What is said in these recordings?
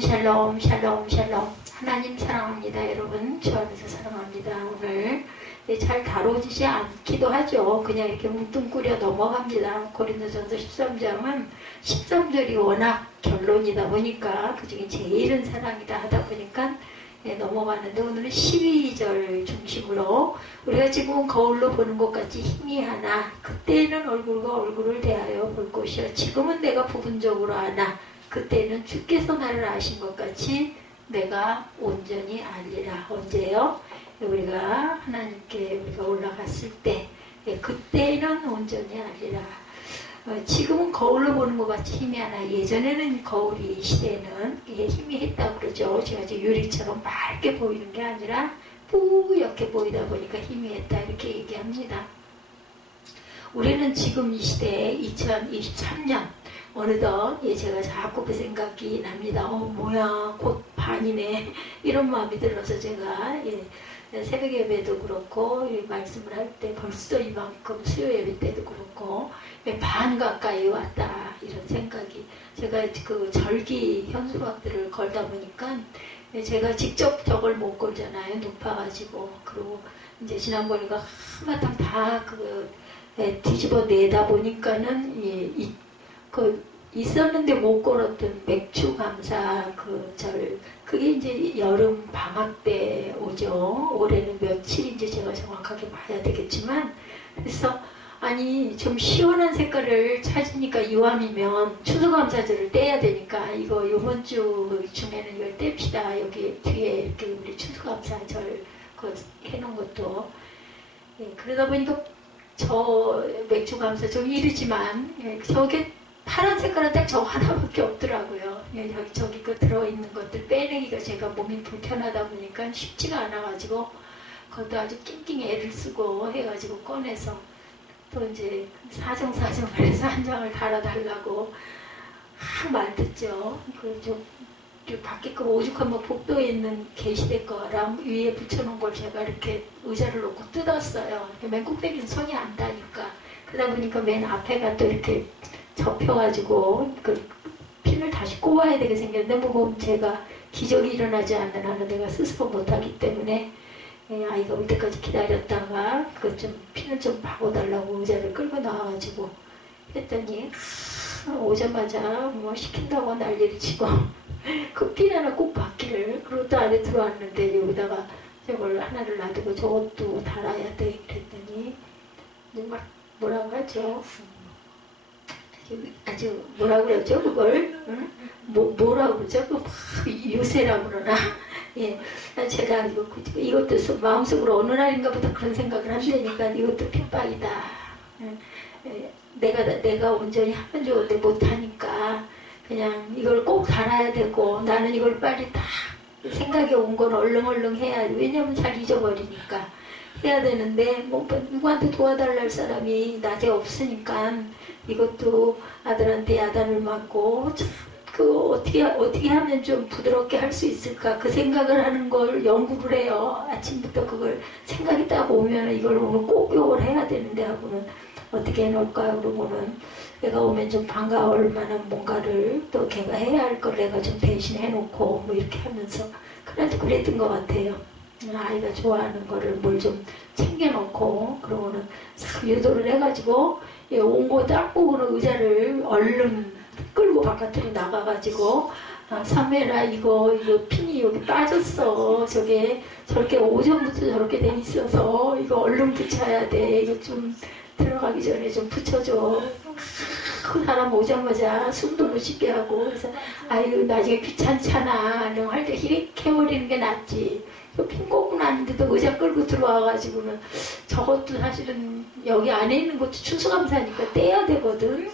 샬롬 샬롬 샬롬. 하나님 사랑합니다. 여러분 주 안에서 사랑합니다. 오늘 잘 다뤄지지 않기도 하죠. 그냥 이렇게 뭉뚱그려 넘어갑니다. 고린도전서 13장은 13절이 워낙 결론이다 보니까 그중에 제일은 사랑이다 하다 보니까 넘어가는데, 오늘은 12절 중심으로 우리가 지금 거울로 보는 것 같이 희미하나 그때는 얼굴과 얼굴을 대하여 볼 것이요 지금은 내가 부분적으로 아나 그때는 주께서 나를 아신 것 같이 내가 온전히 알리라. 언제요? 우리가 하나님께 우리가 올라갔을 때 그때는 온전히 알리라. 지금은 거울로 보는 것 같이 희미하나 예전에는 거울이 시대에는 희미했다고 그러죠. 제가 이제 유리처럼 맑게 보이는 게 아니라 뿌옇게 보이다 보니까 희미했다 이렇게 얘기합니다. 우리는 지금 이 시대에 2023년 어느덧 제가 자꾸 그 생각이 납니다. 뭐야 곧 반이네 이런 마음이 들어서 제가 새벽 예배도 그렇고 말씀을 할 때 벌써 이만큼 수요 예배 때도 그렇고 반 가까이 왔다 이런 생각이, 제가 그 절기 현수막들을 걸다 보니까 제가 직접 저걸 못 걸잖아요. 높아가지고. 그리고 이제 지난번에가 한바탕 다 뒤집어 내다 보니까는 있었는데 못 걸었던 맥주 감사 그게 이제 여름 방학 때 오죠. 올해는 며칠인지 제가 정확하게 봐야 되겠지만, 그래서 아니 좀 시원한 색깔을 찾으니까 이왕이면 추수감사절을 떼야 되니까 이번 주 중에는 이걸 뗍시다. 여기 뒤에 이렇게 우리 추수감사절 해놓은 것도 그러다 보니까 저 맥주감사 좀 이르지만 저게 파란 색깔은 딱 저 하나밖에 없더라고요. 저기 들어있는 것들 빼내기가 제가 몸이 불편하다 보니까 쉽지가 않아가지고 그것도 아주 낑낑 애를 쓰고 해가지고 꺼내서 또 이제 사정을 해서 한 장을 달아달라고 말 듣죠. 밖에 오죽하면 복도에 있는 게시대 거랑 위에 붙여놓은 걸 제가 이렇게 의자를 놓고 뜯었어요. 맨 꼭대기는 손이 안 닿으니까. 그러다 보니까 맨 앞에가 또 이렇게 접혀가지고 핀을 다시 꼽아야 되게 생겼는데 제가 기적이 일어나지 않는 한은 내가 스스로 못하기 때문에 아이가 올 때까지 기다렸다가 핀을 좀 바꿔달라고 의자를 끌고 나와가지고 했더니 오자마자 뭐 시킨다고 난리를 치고 그 핀 하나 꼭 받기를. 그리고 또 안에 들어왔는데 여기다가 저걸 하나를 놔두고 저것도 달아야 돼 그랬더니 막 뭐라고 하죠. 아주 뭐라고 그러죠 그걸? 응? 뭐라고 그러죠? 요새라고 그러나? 제가 이것도 마음속으로 어느 날인가부터 그런 생각을 한다니까 이것도 핍박이다. 내가 온전히 하면 좋은데 못하니까 그냥 이걸 꼭 달아야 되고, 나는 이걸 빨리 다 생각이 온 건 얼렁얼렁 해야 돼. 왜냐면 잘 잊어버리니까 해야 되는데 누구한테 도와달랄 사람이 낮에 없으니까 이것도 아들한테 야단을 맞고 어떻게 하면 좀 부드럽게 할 수 있을까 그 생각을 하는 걸 연구를 해요. 아침부터 그걸 생각이 딱 오면 이걸 오늘 꼭 이걸 해야 되는데 하고는 어떻게 해놓을까. 그러고는 애가 오면 좀 반가울 만한 뭔가를 또 걔가 해야 할 걸 내가 좀 대신 해놓고 뭐 이렇게 하면서 그랬던 것 같아요. 아이가 좋아하는 거를 뭘 좀 챙겨놓고 그러고는 싹 유도를 해가지고 온 거 딱 보고는 의자를 얼른 끌고 바깥으로 나가가지고 삼매라 이거 핀이 여기 빠졌어. 저렇게 오전부터 저렇게 돼 있어서 이거 얼른 붙여야 돼. 이거 좀 들어가기 전에 좀 붙여줘. 그 사람 오자마자 숨도 못 쉬게 하고 그래서 아유 나중에 귀찮잖아 할 때 이렇게 해버리는 게 낫지. 핀 꽂고 났는데도 의자 끌고 들어와가지고는 저것도 사실은 여기 안에 있는 것도 추수감사니까 떼야 되거든.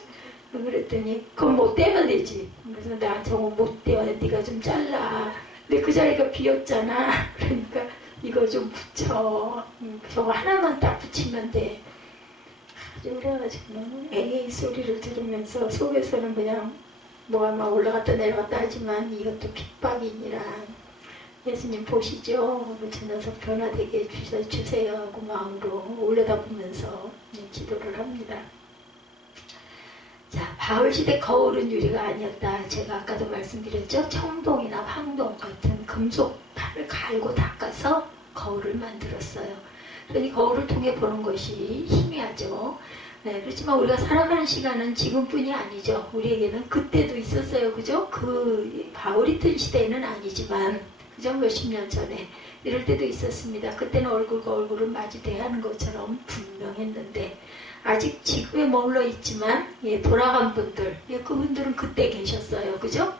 그랬더니 그건 못 떼면 되지. 그래서 나 저거 못 떼어. 네가 좀 잘라. 근데 그 자리가 비었잖아. 그러니까 이거 좀 붙여. 저거 하나만 딱 붙이면 돼. 그래가지고 에이 소리를 들으면서 속에서는 그냥 뭐가 막 올라갔다 내려갔다 하지만 이것도 핍박이니라. 예수님 보시죠. 저 녀석 변화되게 주세요. 그 마음으로 올려다보면서 기도를 합니다. 자, 바울시대 거울은 유리가 아니었다. 제가 아까도 말씀드렸죠. 청동이나 황동 같은 금속 판을 갈고 닦아서 거울을 만들었어요. 그러니 거울을 통해 보는 것이 희미하죠. 네, 그렇지만 우리가 살아가는 시간은 지금뿐이 아니죠. 우리에게는 그때도 있었어요. 그죠? 그 바울이 뜬 시대에는 아니지만 그죠? 몇십 년 전에 이럴 때도 있었습니다. 그때는 얼굴과 얼굴을 마주 대하는 것처럼 분명했는데 아직 지구에 머물러 있지만 예, 돌아간 분들, 예, 그분들은 그때 계셨어요. 그죠?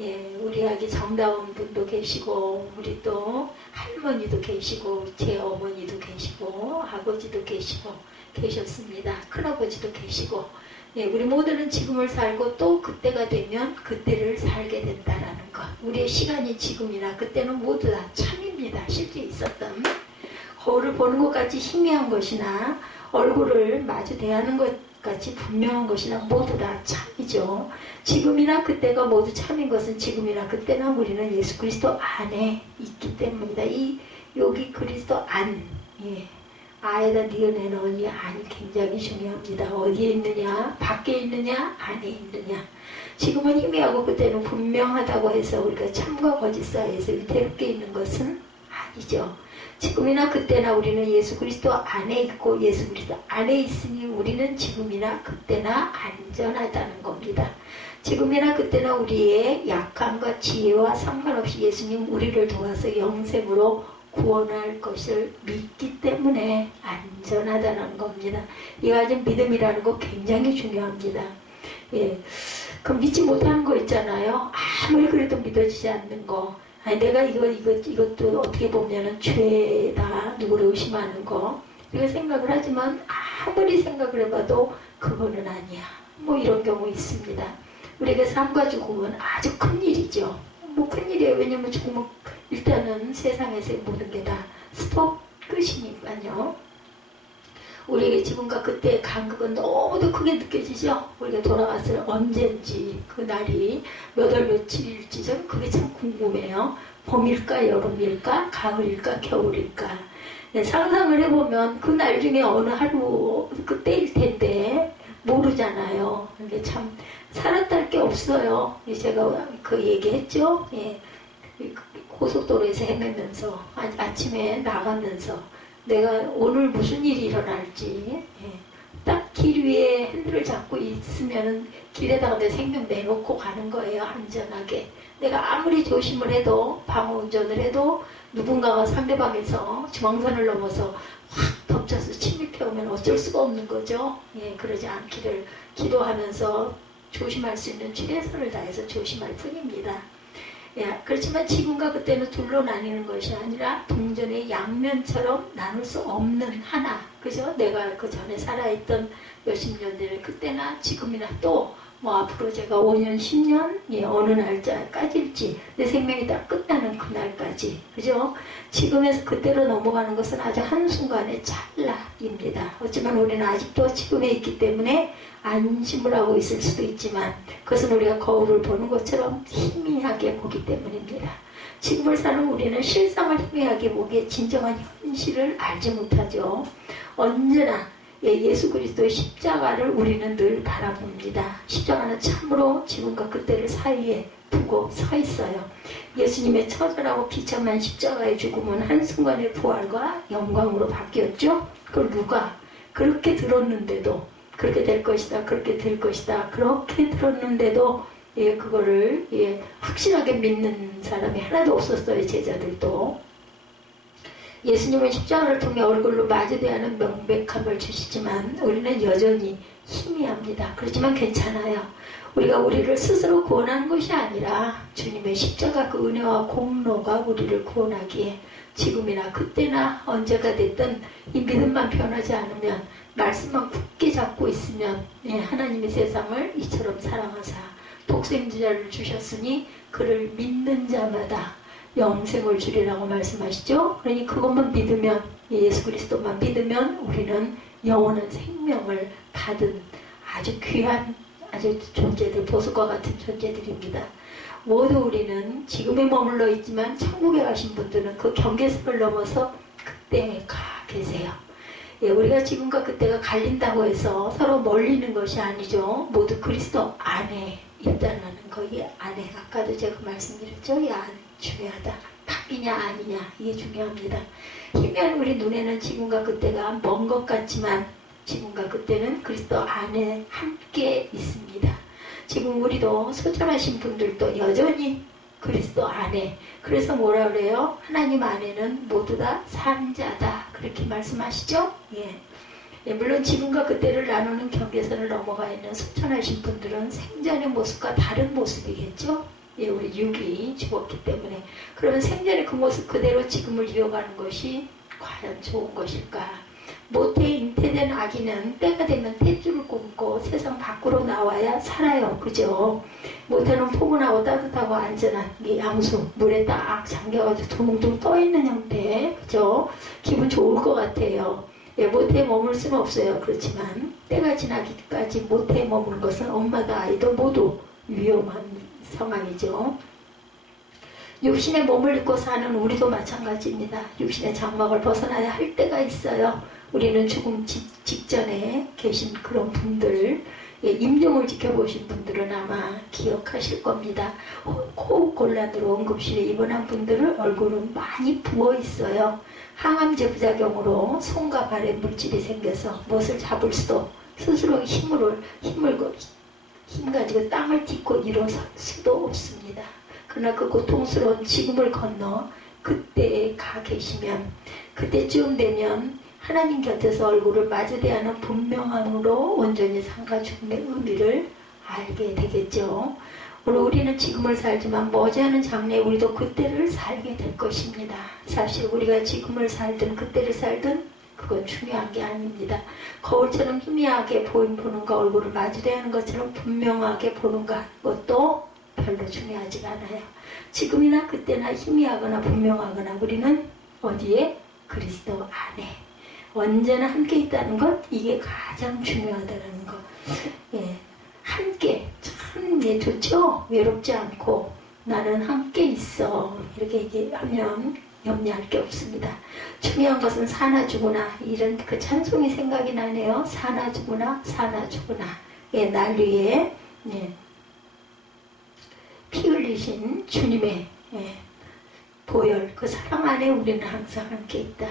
예, 우리 아기 정다운 분도 계시고 우리 또 할머니도 계시고 제 어머니도 계시고 아버지도 계셨습니다. 큰아버지도 계시고 예, 우리 모두는 지금을 살고 또 그때가 되면 그때를 살게 된다라는 것. 우리의 시간이 지금이나 그때는 모두 다 참입니다. 실제 있었던 거울을 보는 것 같이 희미한 것이나 얼굴을 마주 대하는 것 같이 분명한 것이나 모두 다 참이죠. 지금이나 그때가 모두 참인 것은 지금이나 그때나 우리는 예수 그리스도 안에 있기 때문입니다. 이 여기 그리스도 안, 예. 아에다 니은에 넣은 이 안이 굉장히 중요합니다. 어디에 있느냐, 밖에 있느냐, 안에 있느냐. 지금은 희미하고 그때는 분명하다고 해서 우리가 참과 거짓 사이에서 위태롭게 있는 것은 아니죠. 지금이나 그때나 우리는 예수 그리스도 안에 있고 예수 그리스도 안에 있으니 우리는 지금이나 그때나 안전하다는 겁니다. 지금이나 그때나 우리의 약함과 지혜와 상관없이 예수님 우리를 도와서 영생으로 구원할 것을 믿기 때문에 안전하다는 겁니다. 이 가진 믿음이라는 거 굉장히 중요합니다. 예, 그 믿지 못하는 거 있잖아요. 아무리 그래도 믿어지지 않는 거. 아니, 내가 이것도 어떻게 보면은 죄다, 누구를 의심하는 거. 이렇게 생각을 하지만 아무리 생각을 해봐도 그거는 아니야. 뭐 이런 경우 있습니다. 우리에게 삶과 죽음은 아주 큰 일이죠. 뭐 큰 일이에요. 왜냐면 죽음은 일단은 세상에서의 모든 게 다 스톱 끝이니까요. 우리에게 지금과 그때의 간극은 너무도 크게 느껴지죠. 우리가 돌아갔을 언젠지 그 날이 몇 월 며칠일지 좀 그게 참 궁금해요. 봄일까 여름일까 가을일까 겨울일까. 네, 상상을 해보면 그 날 중에 어느 하루 그때일 텐데 모르잖아요. 이게 참 살았다는 게 없어요. 제가 그 얘기했죠. 예. 고속도로에서 헤매면서 아침에 나가면서 내가 오늘 무슨 일이 일어날지 딱 길 위에 핸들을 잡고 있으면 길에다가 내 생명 내놓고 가는 거예요. 안전하게. 내가 아무리 조심을 해도 방어 운전을 해도 누군가가 상대방에서 중앙선을 넘어서 확 덮쳐서 침입해 오면 어쩔 수가 없는 거죠. 예, 그러지 않기를 기도하면서 조심할 수 있는 최선을 다해서 조심할 뿐입니다. 예, 그렇지만 지금과 그때는 둘로 나뉘는 것이 아니라 동전의 양면처럼 나눌 수 없는 하나. 그죠? 내가 그 전에 살아있던 몇십 년 전에 그때나 지금이나 또 뭐 앞으로 제가 5년, 10년, 예, 어느 날짜까지일지 내 생명이 다 끝나는 그날까지. 그죠? 지금에서 그때로 넘어가는 것은 아주 한순간의 찰나입니다. 어쩌면 우리는 아직도 지금에 있기 때문에 안심을 하고 있을 수도 있지만 그것은 우리가 거울을 보는 것처럼 희미하게 보기 때문입니다. 지금을 사는 우리는 실상을 희미하게 보기에 진정한 현실을 알지 못하죠. 언제나 예수 그리스도의 십자가를 우리는 늘 바라봅니다. 십자가는 참으로 지금과 그때를 사이에 두고 서 있어요. 예수님의 처절하고 비참한 십자가의 죽음은 한순간의 부활과 영광으로 바뀌었죠. 그걸 누가 그렇게 들었는데도 그렇게 될 것이다, 그렇게 될 것이다, 그렇게 들었는데도 예, 그거를 예, 확실하게 믿는 사람이 하나도 없었어요. 제자들도. 예수님은 십자가를 통해 얼굴로 마주대하는 명백함을 주시지만 우리는 여전히 희미합니다. 그렇지만 괜찮아요. 우리가 우리를 스스로 구원하는 것이 아니라 주님의 십자가 그 은혜와 공로가 우리를 구원하기에 지금이나 그때나 언제가 됐든 이 믿음만 변하지 않으면 말씀만 굳게 잡고 있으면 예, 하나님의 세상을 이처럼 사랑하사 독생자를 주셨으니 그를 믿는 자마다 영생을 주리라고 말씀하시죠. 그러니 그것만 믿으면 예수 그리스도만 믿으면 우리는 영원한 생명을 받은 아주 귀한 아주 존재들, 보석과 같은 존재들입니다. 모두 우리는 지금에 머물러 있지만 천국에 가신 분들은 그 경계선을 넘어서 그때에 가 계세요. 예, 우리가 지금과 그때가 갈린다고 해서 서로 멀리는 것이 아니죠. 모두 그리스도 안에 있다는 거. 이 안에, 아까도 제가 말씀드렸죠. 이 안 중요하다. 바뀌냐 아니냐, 이게 중요합니다. 희미한 우리 눈에는 지금과 그때가 먼 것 같지만 지금과 그때는 그리스도 안에 함께 있습니다. 지금 우리도 소천하신 분들도 여전히 그리스도 안에, 그래서 뭐라 그래요? 하나님 안에는 모두 다 산자다, 그렇게 말씀하시죠? 예. 예, 물론 지금과 그때를 나누는 경계선을 넘어가 있는 소천하신 분들은 생전의 모습과 다른 모습이겠죠? 예, 우리 육이 죽었기 때문에. 그러면 생전의 그 모습 그대로 지금을 이어가는 것이 과연 좋은 것일까? 모태에 잉태된 아기는 때가 되면 탯줄을 꼽고 세상 밖으로 나와야 살아요. 그죠? 모태는 포근하고 따뜻하고 안전한 양수, 물에 딱 잠겨가지고 둥둥 떠있는 형태. 그죠? 기분 좋을 것 같아요. 예, 모태에 머물 수는 없어요. 그렇지만 때가 지나기까지 모태에 머무는 것은 엄마도 아이도 모두 위험한 상황이죠. 육신의 몸을 입고 사는 우리도 마찬가지입니다. 육신의 장막을 벗어나야 할 때가 있어요. 우리는 죽음 직전에 계신 그런 분들, 예, 임종을 지켜보신 분들은 아마 기억하실 겁니다. 호흡곤란으로 응급실에 입원한 분들은 얼굴은 많이 부어 있어요. 항암제 부작용으로 손과 발에 물질이 생겨서 무엇을 잡을 수도, 스스로 힘 가지고 땅을 딛고 일어설 수도 없습니다. 그러나 그 고통스러운 지금을 건너 그때에 가 계시면, 그때쯤 되면 하나님 곁에서 얼굴을 마주대하는 분명함으로 온전히 삶과 죽음의 의미를 알게 되겠죠. 오늘 우리는 지금을 살지만 머지않은 장래에 우리도 그때를 살게 될 것입니다. 사실 우리가 지금을 살든 그때를 살든 그건 중요한 게 아닙니다. 거울처럼 희미하게 보는 거, 얼굴을 마주대하는 것처럼 분명하게 보는 것도 별로 중요하지가 않아요. 지금이나 그때나 희미하거나 분명하거나 우리는 어디에? 그리스도 안에 언제나 함께 있다는 것, 이게 가장 중요하다는 것. 예, 함께 참 예, 좋죠? 외롭지 않고 나는 함께 있어, 이렇게 얘기하면 염려할 게 없습니다. 중요한 것은 사나 죽으나, 이런 그 찬송이 생각이 나네요. 사나 죽으나 사나 죽으나, 예, 날 위해 예, 피 흘리신 주님의 예, 보혈, 그 사랑 안에 우리는 항상 함께 있다.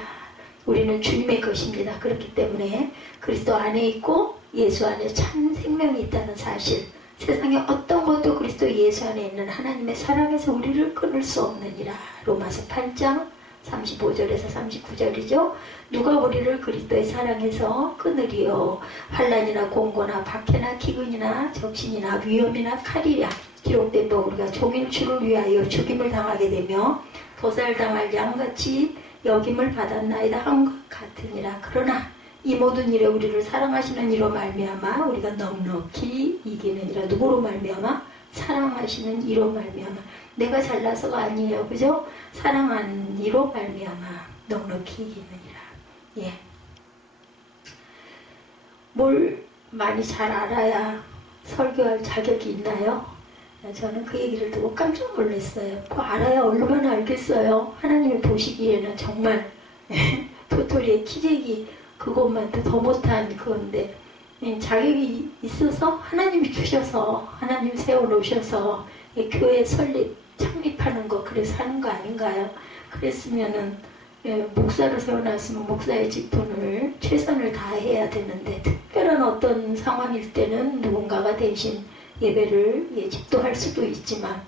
우리는 주님의 것입니다. 그렇기 때문에 그리스도 안에 있고 예수 안에 참 생명이 있다는 사실, 세상에 어떤 것도 그리스도 예수 안에 있는 하나님의 사랑에서 우리를 끊을 수 없느니라. 로마서 8장 35절에서 39절이죠. 누가 우리를 그리스도의 사랑에서 끊으리요? 환난이나 공고나 박해나 기근이나 적신이나 위험이나 칼이랴. 기록된 바 우리가 종일 주를 위하여 죽임을 당하게 되며 도살당할 양같이 여김을 받았나이다 한 것 같으니라. 그러나 이 모든 일에 우리를 사랑하시는 이로 말미암아 우리가 넉넉히 이기느니라. 누구로 말미암아? 사랑하시는 이로 말미암아. 내가 잘나서가 아니에요. 그죠? 사랑하는 이로 말미암아 넉넉히 이기느니라. 예. 뭘 많이 잘 알아야 설교할 자격이 있나요? 저는 그 얘기를 듣고 깜짝 놀랐어요. 뭐 알아야 얼마나 알겠어요. 하나님이 보시기에는 정말 도토리의 키재기 그것만 더 못한 그건데, 자격이 있어서 하나님이 주셔서 하나님 세워놓으셔서 교회 설립 창립하는 거 그래서 하는 거 아닌가요? 그랬으면은 목사를 세워놨으면 목사의 직분을 최선을 다해야 되는데, 특별한 어떤 상황일 때는 누군가가 대신 예배를 집도할 수도 있지만,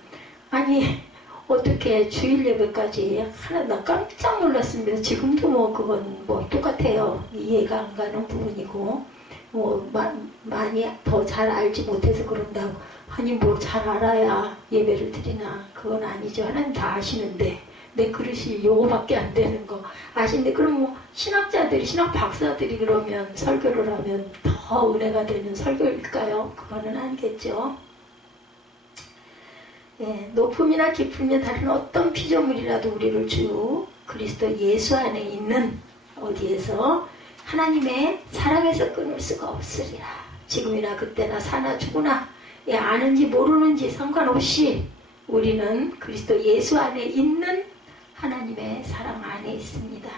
아니 어떻게 주일 예배까지 하나, 나 깜짝 놀랐습니다. 지금도 뭐 그건 뭐 똑같아요. 이해가 안 가는 부분이고, 뭐 많이 더 잘 알지 못해서 그런다고, 아니 뭘 잘 알아야 예배를 드리나? 그건 아니죠. 하나님 다 아시는데 내 그릇이 요거밖에 안 되는 거 아시는데, 그럼 뭐 신학자들이, 신학 박사들이 그러면 설교를 하면 더 은혜가 되는 설교일까요? 그거는 아니겠죠. 예, 높음이나 깊음이 다른 어떤 피조물이라도 우리를 주 그리스도 예수 안에 있는 어디에서 하나님의 사랑에서 끊을 수가 없으리라. 지금이나 그때나 사나 죽으나, 예, 아는지 모르는지 상관없이 우리는 그리스도 예수 안에 있는 하나님의 사랑 안에 있습니다.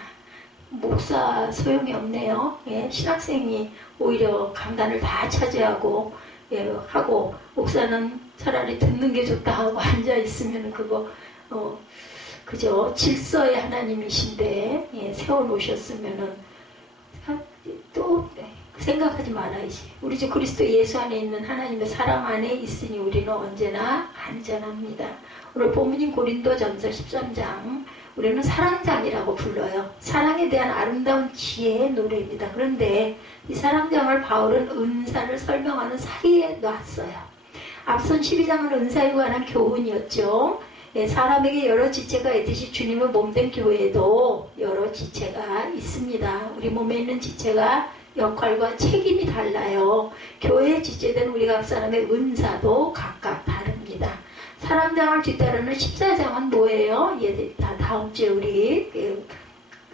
목사 소용이 없네요. 예, 신학생이 오히려 강단을 다 차지하고 예, 하고 목사는 차라리 듣는 게 좋다 하고 앉아 있으면 그거 그죠? 질서의 하나님이신데 예, 세워놓으셨으면은 또 생각하지 말아야지. 우리 주 그리스도 예수 안에 있는 하나님의 사랑 안에 있으니 우리는 언제나 안전합니다. 오늘 본문인 고린도전서 13장 우리는 사랑장이라고 불러요. 사랑에 대한 아름다운 지혜의 노래입니다. 그런데 이 사랑장을 바울은 은사를 설명하는 사이에 놨어요. 앞선 12장은 은사에 관한 교훈이었죠. 예, 사람에게 여러 지체가 있듯이 주님의 몸된 교회에도 여러 지체가 있습니다. 우리 몸에 있는 지체가 역할과 책임이 달라요. 교회에 지체된 우리 각 사람의 은사도 각각 다릅니다. 사랑장을 뒤따르는 14장은 뭐예요? 다음 주에 우리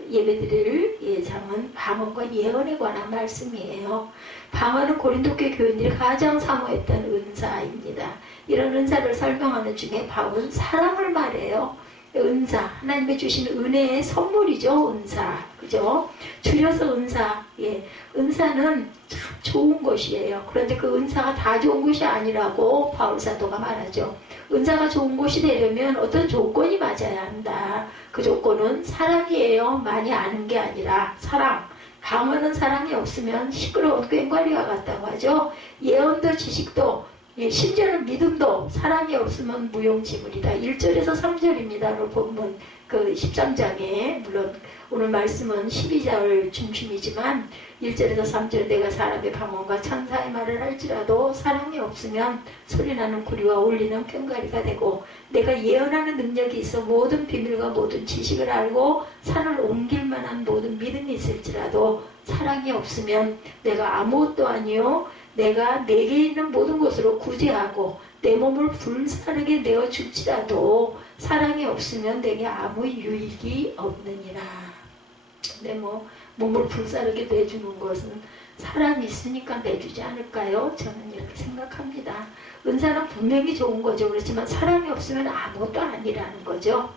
예배드릴 예장은 방언과 예언에 관한 말씀이에요. 방언은 고린도교회 교인들이 가장 사모했던 은사입니다. 이런 은사를 설명하는 중에 바울은 사랑을 말해요. 은사, 하나님의 주신 은혜의 선물이죠. 은사, 그죠? 줄여서 은사. 예, 은사는 참 좋은 것이에요. 그런데 그 은사가 다 좋은 것이 아니라고 바울 사도가 말하죠. 은사가 좋은 것이 되려면 어떤 조건이 맞아야 한다. 그 조건은 사랑이에요. 많이 아는 게 아니라 사랑. 방언은 사랑이 없으면 시끄러운 꽹과리와 같다고 하죠. 예언도 지식도 심지어는 믿음도 사랑이 없으면 무용지물이다. 1절에서 3절입니다. 본문 그 13장에 물론 오늘 말씀은 12절 중심이지만 1절에서 3절 내가 사람의 방언과 천사의 말을 할지라도 사랑이 없으면 소리나는 구리와 울리는 꽹과리가 되고 내가 예언하는 능력이 있어 모든 비밀과 모든 지식을 알고 산을 옮길 만한 모든 믿음이 있을지라도 사랑이 없으면 내가 아무것도 아니요 내가 내게 있는 모든 것으로 구제하고 내 몸을 불사르게 내어 줄지라도 사랑이 없으면 내게 아무 유익이 없느니라. 근데 몸을 불사르게 내주는 것은 사랑이 있으니까 내주지 않을까요? 저는 이렇게 생각합니다. 은사는 분명히 좋은 거죠. 그렇지만 사랑이 없으면 아무것도 아니라는 거죠.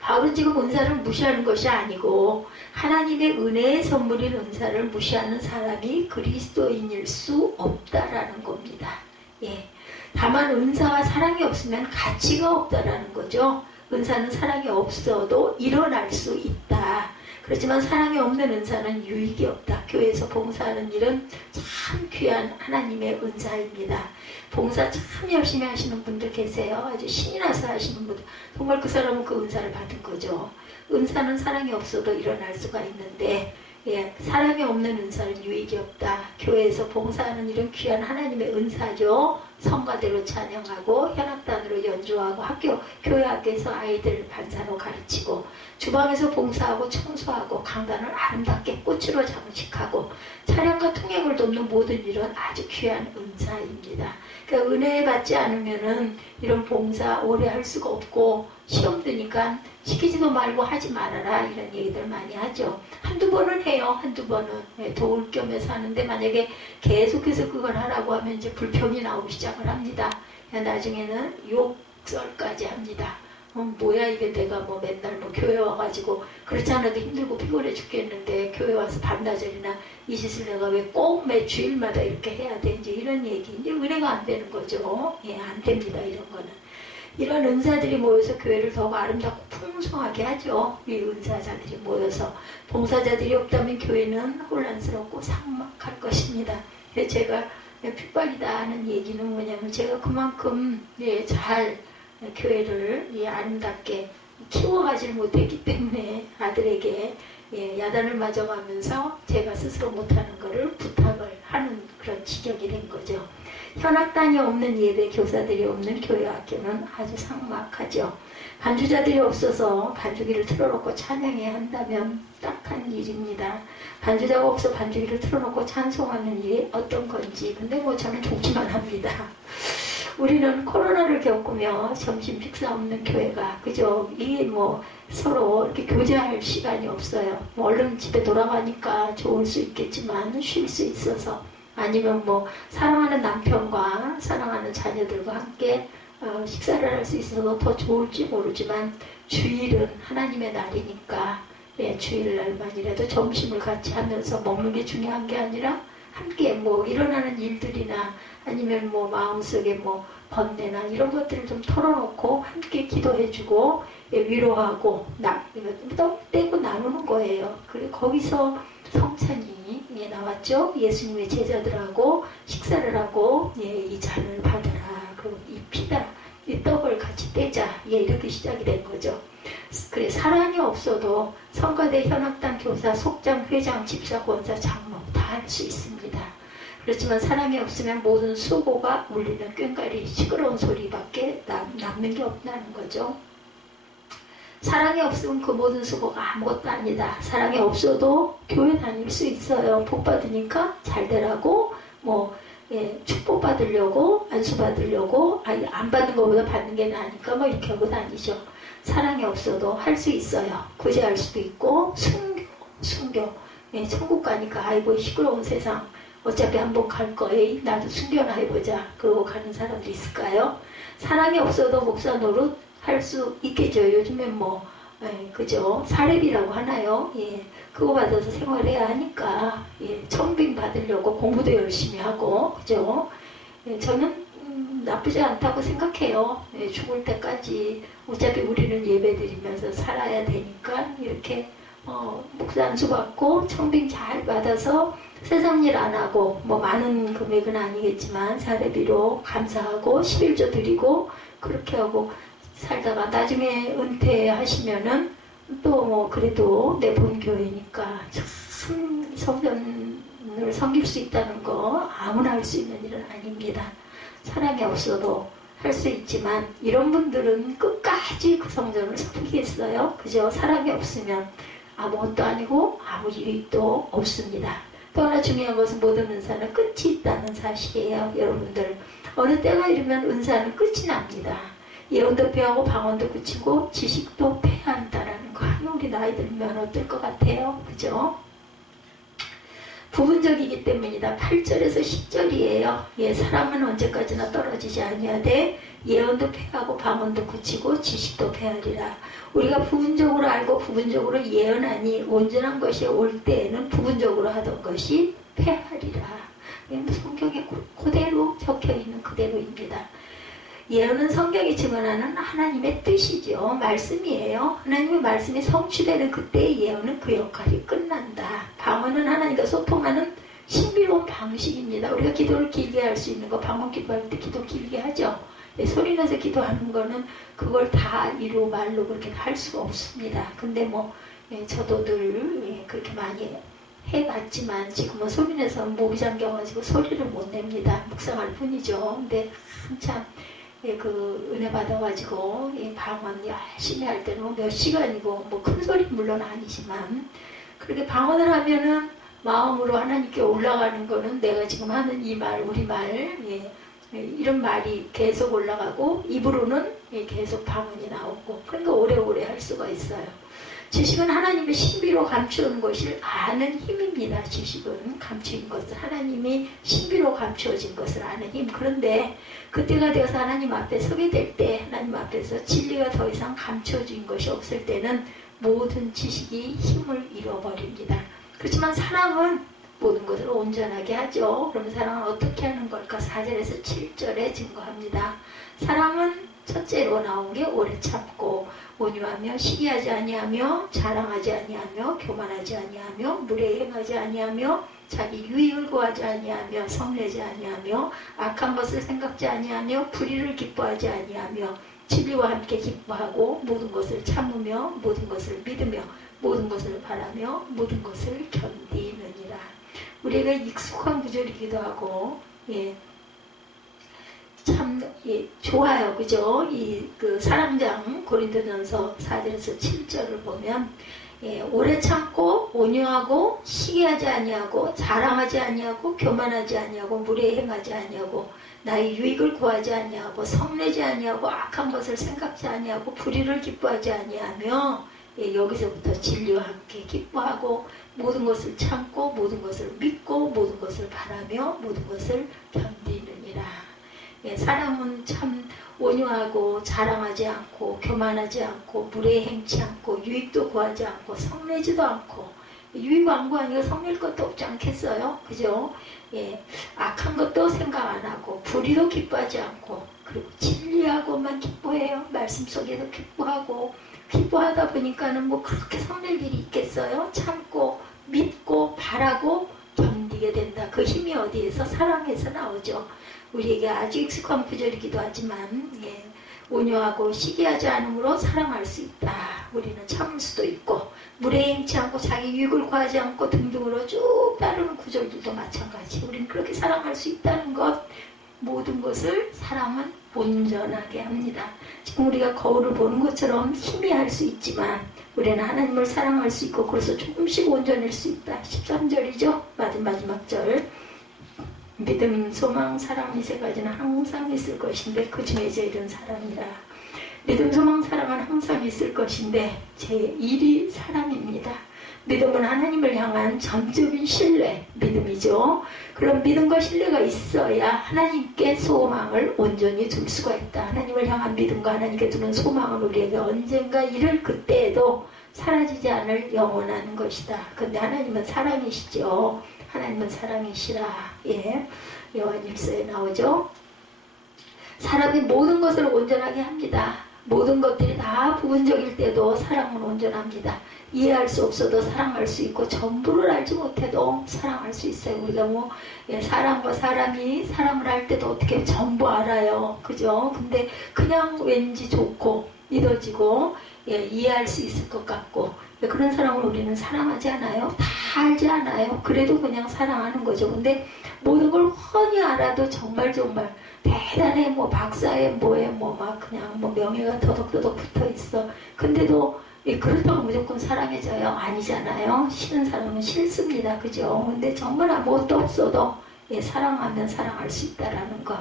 바울은 지금 은사를 무시하는 것이 아니고 하나님의 은혜의 선물인 은사를 무시하는 사람이 그리스도인일 수 없다라는 겁니다. 예. 다만 은사와 사랑이 없으면 가치가 없다라는 거죠. 은사는 사랑이 없어도 일어날 수 있다. 그렇지만 사랑이 없는 은사는 유익이 없다. 교회에서 봉사하는 일은 참 귀한 하나님의 은사입니다. 봉사 참 열심히 하시는 분들 계세요. 아주 신이 나서 하시는 분들. 정말 그 사람은 그 은사를 받은 거죠. 은사는 사랑이 없어도 일어날 수가 있는데 예, 사랑이 없는 은사는 유익이 없다. 교회에서 봉사하는 일은 귀한 하나님의 은사죠. 성가대로 찬양하고 현악단으로 연주하고 교회 학교에서 아이들 반사로 가르치고 주방에서 봉사하고 청소하고 강단을 아름답게 꽃으로 장식하고 차량과 통행을 돕는 모든 일은 아주 귀한 은사입니다. 그러니까 은혜 받지 않으면은 이런 봉사 오래 할 수가 없고 시험 드니까 시키지도 말고 하지 말아라 이런 얘기들 많이 하죠. 한두 번은 해요. 한두 번은 도울 겸 해서 하는데 만약에 계속해서 그걸 하라고 하면 이제 불평이 나오기 시작을 합니다. 나중에는 욕설까지 합니다. 뭐야 이게 내가 맨날 교회 와가지고 그렇지 않아도 힘들고 피곤해 죽겠는데 교회 와서 반나절이나 이 짓을 내가 왜 꼭 매 주일마다 이렇게 해야 돼 이제 이런 얘기 이제 은혜가 안 되는 거죠. 예, 안 됩니다. 이런 거는. 이런 은사들이 모여서 교회를 더욱 아름답고 풍성하게 하죠. 이 은사자들이 모여서 봉사자들이 없다면 교회는 혼란스럽고 삭막할 것입니다. 제가 핏발이다 하는 얘기는 뭐냐면 제가 그만큼 잘 교회를 아름답게 키워가지를 못했기 때문에 아들에게 야단을 맞아가면서 제가 스스로 못하는 거를 부탁을 하는 그런 지경이 된 거죠. 현악단이 없는 예배 교사들이 없는 교회 학교는 아주 삭막하죠. 반주자들이 없어서 반주기를 틀어놓고 찬양해야 한다면 딱한 일입니다. 반주자가 없어 반주기를 틀어놓고 찬송하는 일이 어떤 건지 근데 저는 좋기만 합니다. 우리는 코로나를 겪으며 점심 식사 없는 교회가 그죠? 이게 서로 이렇게 교제할 시간이 없어요. 얼른 집에 돌아가니까 좋을 수 있겠지만 쉴 수 있어서 아니면 사랑하는 남편과 사랑하는 자녀들과 함께 식사를 할 수 있어서 더 좋을지 모르지만 주일은 하나님의 날이니까 주일날만이라도 점심을 같이 하면서 먹는 게 중요한 게 아니라 함께 뭐 일어나는 일들이나 아니면 뭐 마음속에 뭐 번뇌나 이런 것들을 좀 털어놓고 함께 기도해주고 위로하고 떡 떼고 나누는 거예요. 그리고 거기서 성찬이 나왔죠. 예수님의 제자들하고 식사를 하고 이 잔을 받아라. 그리고 이 피다. 이 떡을 같이 떼자. 이렇게 시작이 된 거죠. 그래 사랑이 없어도 성가대, 현악단, 교사, 속장, 회장, 집사, 권사, 장로 다 할 수 있습니다. 그렇지만 사랑이 없으면 모든 수고가 울리는 꽹과리 시끄러운 소리밖에 남는 게 없다는 거죠. 사랑이 없으면 그 모든 수고가 아무것도 아니다. 사랑이 없어도 교회 다닐 수 있어요. 복 받으니까 잘 되라고 축복 받으려고 안수 받으려고 안 받는 것보다 받는 게 나으니까 이렇게 하고 다니죠. 사랑이 없어도 할 수 있어요. 구제할 수도 있고 순교 천국 가니까 아이고 시끄러운 세상 어차피 한번 갈 거에 나도 순교나 해보자 그러고 가는 사람도 있을까요? 사랑이 없어도 목사 노릇 할 수 있겠죠. 요즘엔 그죠? 사례비라고 하나요? 그거 받아서 생활해야 하니까 청빙 받으려고 공부도 열심히 하고 그죠? 저는 나쁘지 않다고 생각해요. 죽을 때까지 어차피 우리는 예배드리면서 살아야 되니까 이렇게 목사 안수 받고 청빙 잘 받아서 세상 일 안 하고 많은 금액은 아니겠지만 사례비로 감사하고 11조 드리고 그렇게 하고 살다가 나중에 은퇴하시면은 또 그래도 내 본교회니까 성전을 섬길 수 있다는 거 아무나 할 수 있는 일은 아닙니다. 사랑이 없어도 할 수 있지만 이런 분들은 끝까지 그 성전을 섬기겠어요. 그죠? 사랑이 없으면 아무것도 아니고 아무 유익도 없습니다. 또 하나 중요한 것은 모든 은사는 끝이 있다는 사실이에요. 여러분들 어느 때가 이르면 은사는 끝이 납니다. 예언도 폐하고 방언도 그치고 지식도 폐한다라는 거. 우리 나이 들면 어떨 것 같아요? 그죠? 부분적이기 때문이다. 8절에서 10절이에요. 사람은 언제까지나 떨어지지 아니하되 예언도 폐하고 방언도 그치고 지식도 폐하리라. 우리가 부분적으로 알고 부분적으로 예언하니 온전한 것이 올 때에는 부분적으로 하던 것이 폐하리라. 성경에 그대로 적혀있는 그대로입니다. 예언은 성경이 증언하는 하나님의 뜻이죠. 말씀이에요. 하나님의 말씀이 성취되는 그때의 예언은 그 역할이 끝난다. 방언은 하나님과 소통하는 신비로운 방식입니다. 우리가 기도를 길게 할 수 있는 거 방언 기도할 때 기도 길게 하죠. 소리내서 기도하는 거는 그걸 다 이루 말로 그렇게 할 수가 없습니다. 근데 저도 늘 그렇게 많이 해봤지만 지금은 소리내서 목이 잠겨가지고 소리를 못 냅니다. 묵상할 뿐이죠. 근데 한참 은혜 받아가지고 방언 열심히 할 때는 몇 시간이고 큰 소리 물론 아니지만 그렇게 방언을 하면은 마음으로 하나님께 올라가는 거는 내가 지금 하는 이 말 우리말 이런 말이 계속 올라가고 입으로는 계속 방언이 나오고 그러니까 오래오래 할 수가 있어요. 지식은 하나님의 신비로 감추는 것을 아는 힘입니다. 지식은 감추인 것을 하나님이 신비로 감추어진 것을 아는 힘. 그런데 그때가 되어서 하나님 앞에 서게 될 때 하나님 앞에서 진리가 더 이상 감추어진 것이 없을 때는 모든 지식이 힘을 잃어버립니다. 그렇지만 사랑은 모든 것을 온전하게 하죠. 그럼 사랑은 어떻게 하는 걸까? 4절에서 7절에 증거합니다. 사랑은 첫째로 나온 게 오래 참고 온유하며 시기하지 아니하며 자랑하지 아니하며 교만하지 아니하며 무례 행하지 아니하며 자기 유익을 구하지 아니하며 성내지 아니하며 악한 것을 생각지 아니하며 불의를 기뻐하지 아니하며 진리와 함께 기뻐하고 모든 것을 참으며 모든 것을 믿으며 모든 것을 바라며 모든 것을 견디느니라. 우리가 익숙한 구절이기도 하고 참 좋아요. 그죠? 그 사랑장 고린도전서 4절에서 7절을 보면 오래 참고 온유하고 시기하지 아니하고 자랑하지 아니하고 교만하지 아니하고 무례 행하지 아니하고 나의 유익을 구하지 아니하고 성내지 아니하고 악한 것을 생각지 아니하고 불의를 기뻐하지 아니하며 여기서부터 진리와 함께 기뻐하고 모든 것을 참고 모든 것을 믿고 모든 것을 바라며 모든 것을 견디느니라. 사랑은 참 온유하고 자랑하지 않고 교만하지 않고 무례 행치 않고 유익도 구하지 않고 성내지도 않고 유익 완고하니까 성낼 것도 없지 않겠어요? 그죠? 예, 악한 것도 생각 안 하고 불의도 기뻐하지 않고 그리고 진리하고만 기뻐해요. 말씀 속에도 기뻐하고 기뻐하다 보니까는 뭐 그렇게 성낼 일이 있겠어요? 참고 믿고 바라고 견디게 된다. 그 힘이 어디에서? 사랑에서 나오죠. 우리에게 아주 익숙한 구절이기도 하지만 예, 온유하고 시기하지 않으므로 사랑할 수 있다. 우리는 참을 수도 있고 무례행치 않고 자기 유익을 구하지 않고 등등으로 쭉 따르는 구절들도 마찬가지. 우리는 그렇게 사랑할 수 있다는 것, 모든 것을 사랑은 온전하게 합니다. 지금 우리가 거울을 보는 것처럼 희미할 수 있지만 우리는 하나님을 사랑할 수 있고 그래서 조금씩 온전할 수 있다. 13절이죠. 마지막 절. 믿음, 소망, 사랑 이 세 가지는 항상 있을 것인데 그 중에 제일은 사랑이라. 믿음, 소망, 사랑은 항상 있을 것인데 제1이 사랑입니다. 믿음은 하나님을 향한 전적인 신뢰, 믿음이죠. 그럼 믿음과 신뢰가 있어야 하나님께 소망을 온전히 둘 수가 있다. 하나님을 향한 믿음과 하나님께 두는 소망은 우리에게 언젠가 이를 그때에도 사라지지 않을 영원한 것이다. 근데 하나님은 사랑이시죠. 하나님은 사랑이시라. 예, 요한일서에 나오죠. 사랑이 모든 것을 온전하게 합니다. 모든 것들이 다 부분적일 때도 사랑은 온전합니다. 이해할 수 없어도 사랑할 수 있고 전부를 알지 못해도 사랑할 수 있어요. 우리가 뭐 사람과 사람이 사랑을 할 때도 어떻게 전부 알아요. 그죠? 근데 그냥 왠지 좋고 믿어지고 이해할 수 있을 것 같고 그런 사람을 우리는 사랑하지 않아요. 다 알지 않아요. 그래도 그냥 사랑하는 거죠. 근데 모든 걸 훤히 알아도 정말 대단해. 뭐 박사에 뭐에 뭐 막 그냥 뭐 명예가 더덕더덕 붙어 있어. 근데도 그렇다고 무조건 사랑해져요? 아니잖아요. 싫은 사람은 싫습니다. 그죠? 근데 정말 아무것도 없어도 사랑하면 사랑할 수 있다라는 것.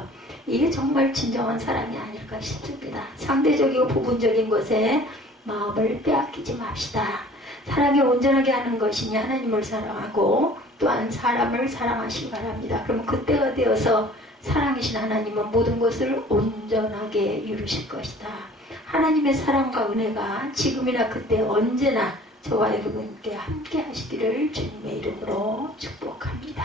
이게 정말 진정한 사랑이 아닐까 싶습니다. 상대적이고 부분적인 것에 마음을 빼앗기지 맙시다. 사랑이 온전하게 하는 것이니 하나님을 사랑하고 또한 사람을 사랑하시기 바랍니다. 그러면 그때가 되어서 사랑이신 하나님은 모든 것을 온전하게 이루실 것이다. 하나님의 사랑과 은혜가 지금이나 그때 언제나 저와 여러분께 함께 하시기를 주님의 이름으로 축복합니다.